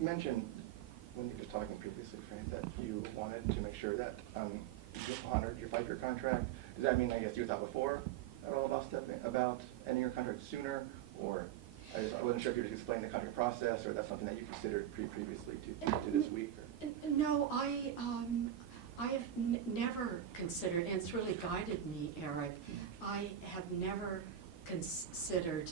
You mentioned when you were talking previously, Frank, that you wanted to make sure that you honored your 5-year contract. Does that mean, I guess, you thought before at all about ending your contract sooner, or I wasn't sure if you were just explaining the contract process, or that's something that you considered previously to this week? Or? No, I have never considered, and it's really guided me, Eric. I have never considered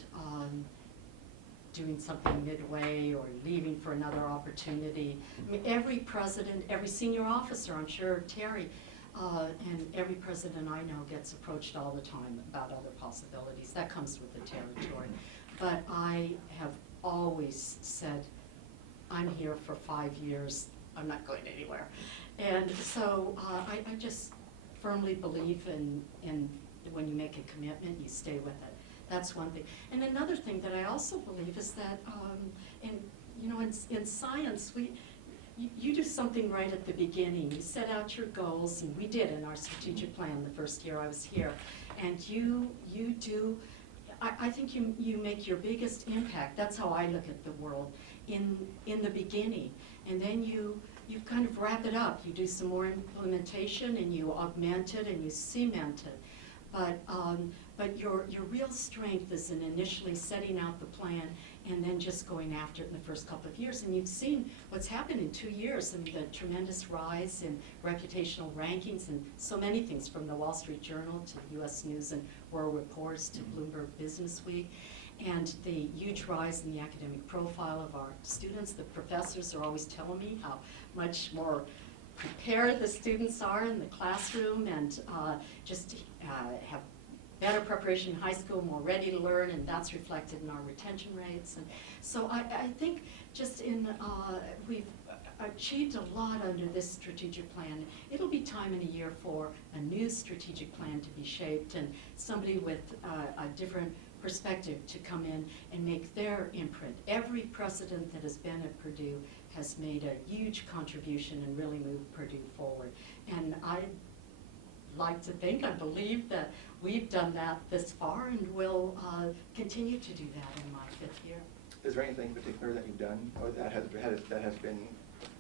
doing something midway or leaving for another opportunity. I mean, every president, every senior officer, I'm sure Terry, and every president I know gets approached all the time about other possibilities. That comes with the territory. But I have always said, I'm here for 5 years, I'm not going anywhere. And so I just firmly believe in when you make a commitment, you stay with it. That's one thing. And another thing that I also believe is that in science, you do something right at the beginning. You set out your goals, and we did in our strategic plan the first year I was here. And you do, I think you make your biggest impact. That's how I look at the world in the beginning. And then you kind of wrap it up. You do some more implementation, and you augment it, and you cement it. But your real strength is in initially setting out the plan and then just going after it in the first couple of years. And you've seen what's happened in 2 years, and the tremendous rise in reputational rankings and so many things, from the Wall Street Journal to U.S. News and World Reports to Bloomberg Business Week, and the huge rise in the academic profile of our students. The professors are always telling me how much more prepared the students are in the classroom, and just have better preparation in high school, more ready to learn, and that's reflected in our retention rates. And so I think just we've achieved a lot under this strategic plan. It'll be time in a year for a new strategic plan to be shaped, and somebody with a different perspective to come in and make their imprint. Every president that has been at Purdue has made a huge contribution and really moved Purdue forward. And I like to think, I believe that we've done that this far, and will continue to do that in my 5th year. Is there anything in particular that you've done, or that has been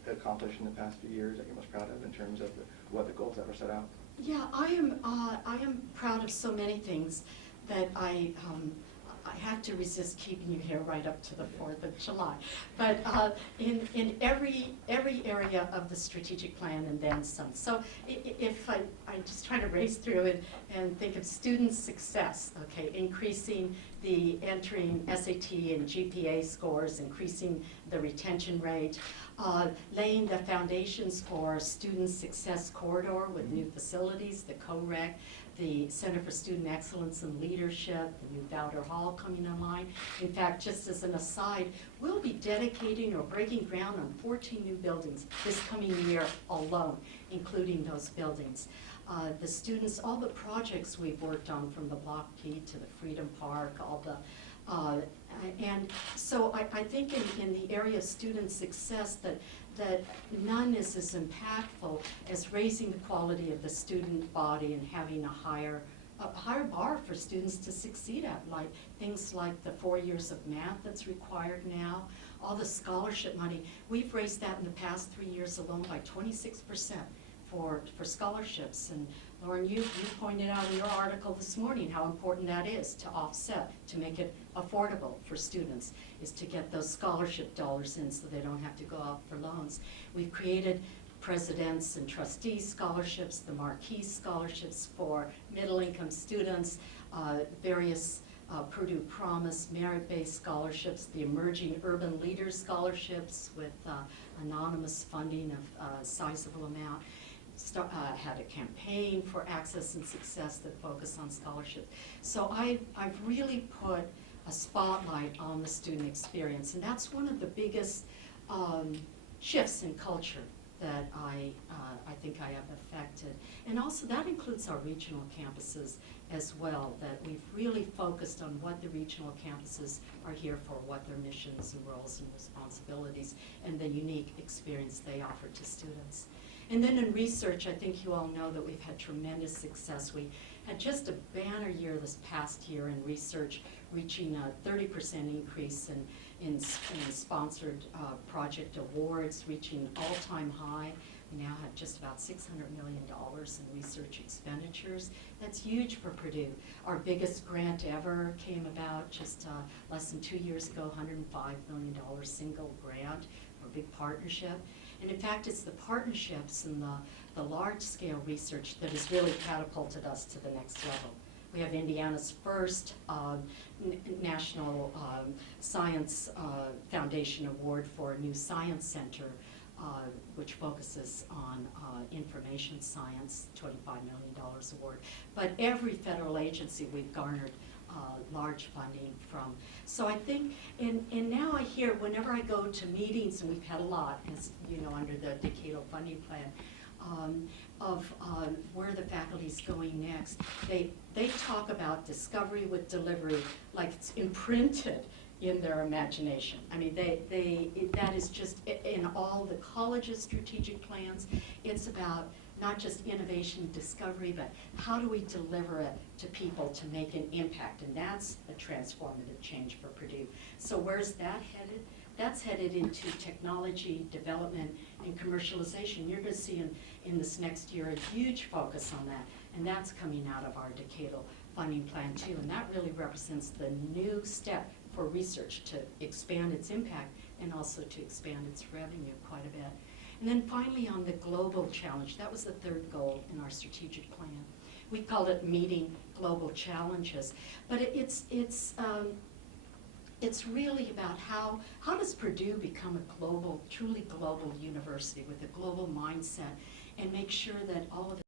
accomplished in the past few years that you're most proud of in terms of what the goals that were set out? Yeah, I am proud of so many things that I have to resist keeping you here right up to the 4th of July. But in every area of the strategic plan and then some. So if I'm just trying to race through it and think of student success, okay, increasing the entering SAT and GPA scores, increasing the retention rate, laying the foundations for student success corridor with new facilities, the COREC, the Center for Student Excellence and Leadership, the new Bowder Hall coming online. In fact, just as an aside, we'll be dedicating or breaking ground on 14 new buildings this coming year alone, including those buildings. The students, all the projects we've worked on, from the Block P to the Freedom Park, all the, and so I think in the area of student success that none is as impactful as raising the quality of the student body and having a higher bar for students to succeed at, like things like the 4 years of math that's required now, all the scholarship money. We've raised that in the past 3 years alone by 26% for scholarships. And Lauren, you pointed out in your article this morning how important that is to offset, to make it affordable for students, is to get those scholarship dollars in so they don't have to go out for loans. We've created presidents and trustees scholarships, the Marquis scholarships for middle-income students, various Purdue Promise merit-based scholarships, the Emerging Urban Leaders scholarships with anonymous funding of a sizable amount. Had a campaign for access and success that focused on scholarships. So I've really put a spotlight on the student experience, and that's one of the biggest shifts in culture that I think I have affected. And also that includes our regional campuses as well, that we've really focused on what the regional campuses are here for, what their missions and roles and responsibilities, and the unique experience they offer to students. And then in research, I think you all know that we've had tremendous success. We had just a banner year this past year in research, reaching a 30% increase in sponsored project awards, reaching all-time high. We now have just about $600 million in research expenditures. That's huge for Purdue. Our biggest grant ever came about just less than 2 years ago, $105 million single grant, a big partnership. And in fact, it's the partnerships and the large-scale research that has really catapulted us to the next level. We have Indiana's first National Science Foundation Award for a new science center, which focuses on information science, $25 million award. But every federal agency we've garnered large funding from. So I think, and now I hear, whenever I go to meetings, and we've had a lot, as you know, under the decadal funding plan, of where the faculty's going next, they talk about discovery with delivery like it's imprinted in their imagination. I mean, that is just in all the colleges' strategic plans. It's about not just innovation discovery, but how do we deliver it to people to make an impact? And that's a transformative change for Purdue. So where's that headed? That's headed into technology development and commercialization. You're going to see in this next year a huge focus on that, and that's coming out of our decadal funding plan too, and that really represents the new step for research to expand its impact and also to expand its revenue quite a bit. And then finally, on the global challenge, that was the third goal in our strategic plan. We called it meeting global challenges, but it's really about how does Purdue become a global, truly global university with a global mindset and make sure that all of